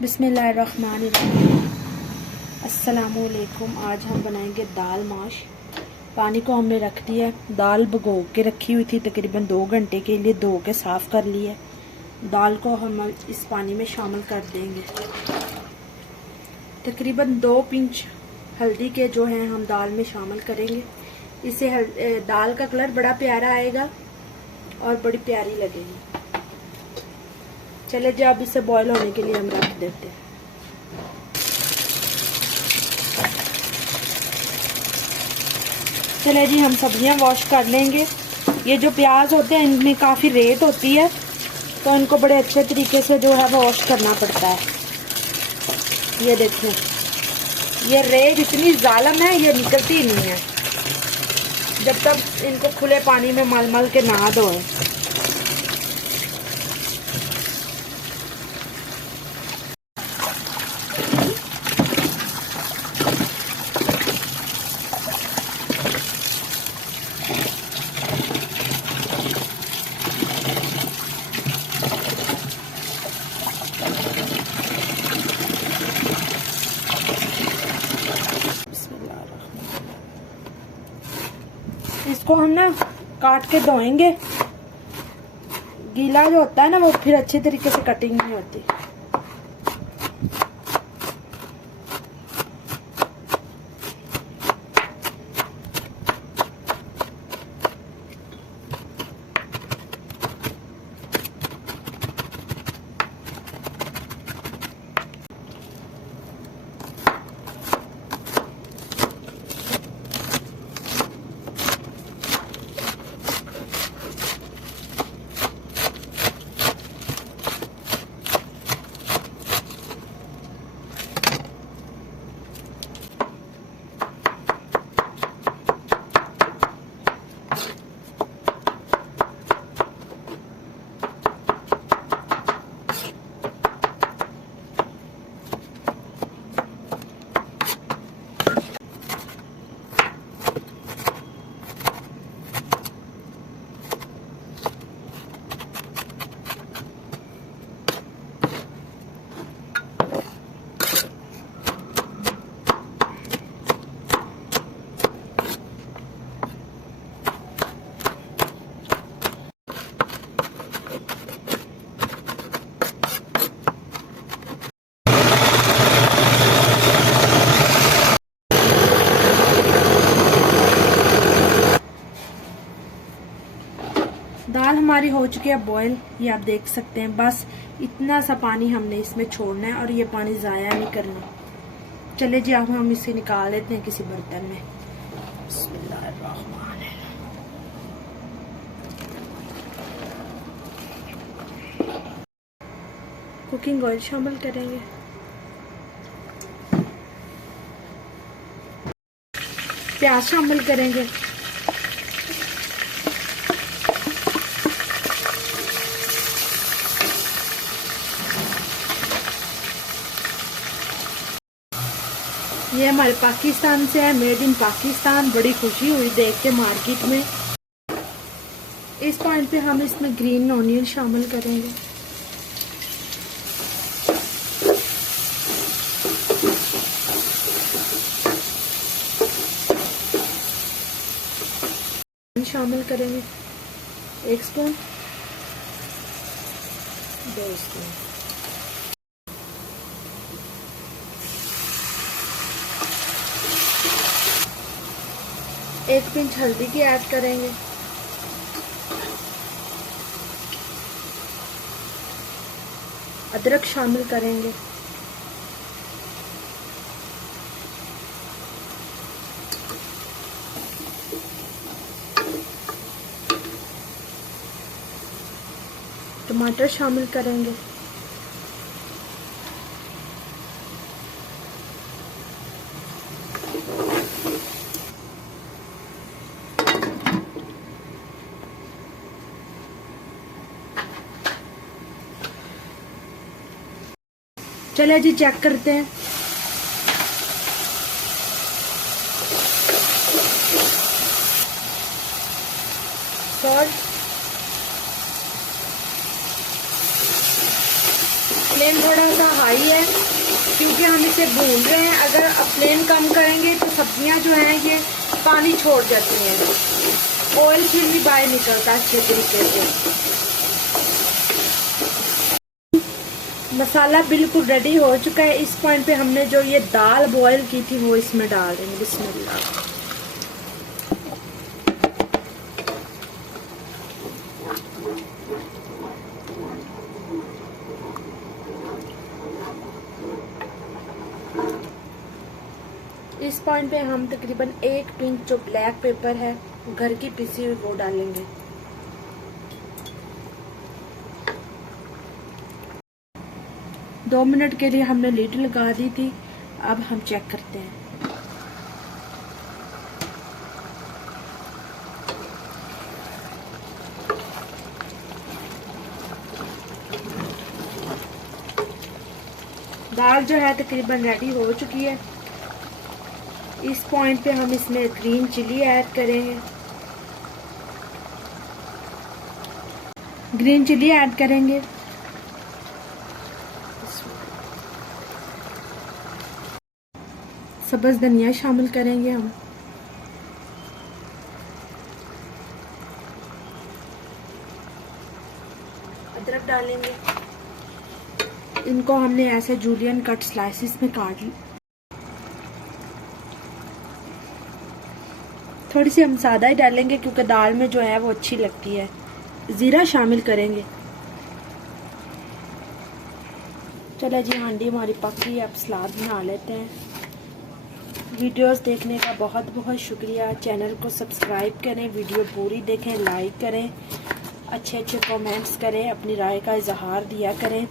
बिस्मिल्लाहिर्रहमानिर्रहीम। अस्सलामुअलैकुम। आज हम बनाएंगे दाल माश। पानी को हमने रख दिया है। दाल भिगो के रखी हुई थी तकरीबन 2 घंटे के लिए, धो के साफ़ कर लिया है। दाल को हम इस पानी में शामिल कर देंगे। तकरीबन 2 पिंच हल्दी के जो हैं हम दाल में शामिल करेंगे। इससे दाल का कलर बड़ा प्यारा आएगा और बड़ी प्यारी लगेगी। चले जी, अब इसे बॉईल होने के लिए हम रख देते हैं। चले जी, हम सब्जियां वॉश कर लेंगे। ये जो प्याज होते हैं इनमें काफ़ी रेत होती है, तो इनको बड़े अच्छे तरीके से जो है वो वॉश करना पड़ता है। ये देखें, ये रेत इतनी जालिम है, ये निकलती ही नहीं है जब तक इनको खुले पानी में मल मल के ना धोएं। इसको हम ना काट के धोएंगे। गीला जो होता है ना वो फिर अच्छी तरीके से कटिंग नहीं होती। दाल हमारी हो चुकी है बॉयल, ये आप देख सकते हैं। बस इतना सा पानी हमने इसमें छोड़ना है और ये पानी ज़ाया नहीं करना। चले जी, अब हम इसे निकाल लेते हैं किसी बर्तन में। कुकिंग ऑयल शामिल करेंगे। प्याज शामिल करेंगे। ये हमारे पाकिस्तान से है, मेड इन पाकिस्तान। बड़ी खुशी हुई देख के मार्केट में। इस पॉइंट पे हम इसमें ग्रीन ऑनियन शामिल करेंगे। शामिल करेंगे 1 स्पून, 2 स्पून। एक पिंच हल्दी की ऐड करेंगे। अदरक शामिल करेंगे। टमाटर शामिल करेंगे। चलिए जी, चेक करते हैं। सॉल्ट फ्लेम थोड़ा सा हाई है क्योंकि हम इसे भून रहे हैं। अगर फ्लेम कम करेंगे तो सब्जियां जो हैं ये पानी छोड़ जाती हैं, ऑयल फिर भी बाहर निकलता है अच्छे तरीके से। मसाला बिल्कुल रेडी हो चुका है। इस पॉइंट पे हमने जो ये दाल बॉईल की थी वो इसमें डाल देंगे। बिस्मिल्लाह। इस पॉइंट पे हम तकरीबन 1 पिंच जो ब्लैक पेपर है घर की पिसी हुई वो डालेंगे। दो मिनट के लिए हमने लीड लगा दी थी। अब हम चेक करते हैं। दाल जो है तकरीबन रेडी हो चुकी है। इस पॉइंट पे हम इसमें ग्रीन चिली ऐड करेंगे। ग्रीन चिली ऐड करेंगे। सब्ज़ धनिया शामिल करेंगे हम। अदरक डालेंगे। इनको हमने ऐसे जूलियन कट स्लाइसिस में काट ली। थोड़ी सी हम सादा ही डालेंगे क्योंकि दाल में जो है वो अच्छी लगती है। ज़ीरा शामिल करेंगे। चलो जी, हांडी हमारी पक गई। अब सलाद बना लेते हैं। वीडियोस देखने का बहुत बहुत शुक्रिया। चैनल को सब्सक्राइब करें, वीडियो पूरी देखें, लाइक करें, अच्छे अच्छे कमेंट्स करें, अपनी राय का इजहार दिया करें।